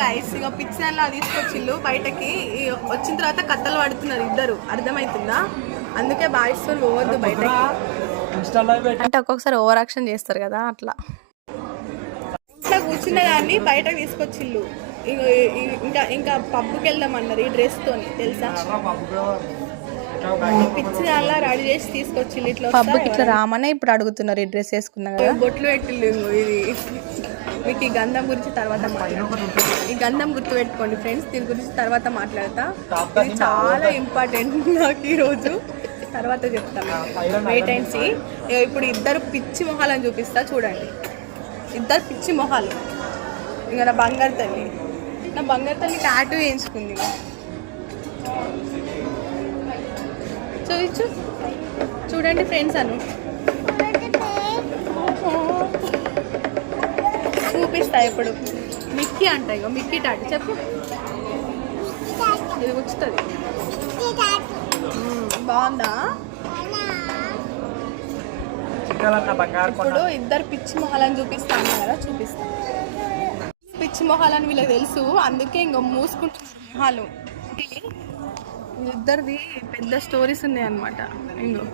Guys ఇక పిక్చర్లా తీసుకొచ్చిళ్ళు బయటకి. వచ్చిన తర్వాత కథలు పడుతున్నారు ఇద్దరు, అర్థమవుతుందా? అందుకే బాయ్స్ పోవద్దు బయటకి. అంటే ఒక్కొక్కసారి ఓవర్ యాక్షన్ చేస్తారు కదా, అట్లా. ఇట్లా కూర్చున్న దాన్ని బయటకు తీసుకొచ్చిళ్ళు. ఇంకా ఇంకా పబ్కి వెళ్దామన్నారు ఈ డ్రెస్ తోని, తెలుసా? పిచ్చి అలా రెడీ చేసి తీసుకొచ్చిళ్ళు. ఇట్లా పబ్కి ఇట్లా రామనే ఇప్పుడు అడుగుతున్నారు ఈ డ్రెస్ వేసుకున్నా కదా. బొట్లు పెట్టిళ్ళు. ఇది మీకు ఈ గంధం గురించి తర్వాత ఈ గంధం గుర్తు పెట్టుకోండి ఫ్రెండ్స్, దీని గురించి తర్వాత మాట్లాడతా. ఇది చాలా ఇంపార్టెంట్ నాకు ఈరోజు, తర్వాత చెప్తాను. Wait and see. ఇప్పుడు ఇద్దరు పిచ్చి మొహాలను చూపిస్తా, చూడండి. ఇద్దరు పిచ్చి మొహాలు. ఇంకా నా బంగారు తల్లి టాటూ వేయించుకుంది. చూపించు, చూడండి ఫ్రెండ్స్. చూపిస్తా ఇప్పుడు. మిక్కీ అంట, ఇగో మిక్కీ టాటూ. చెప్పు, ఇది వచ్చుతుంది. బాగుందా? ఇప్పుడు ఇద్దరు పిచ్చి మొహాలను చూపిస్తాను కదా, చూపిస్తా. పిచ్చి మొహాలని వీళ్ళకి తెలుసు, అందుకే ఇంకో మూసుకుంటున్నారు మొహాలు. ఇద్దరిది పెద్ద స్టోరీస్ ఉన్నాయి అన్నమాట. ఇంకో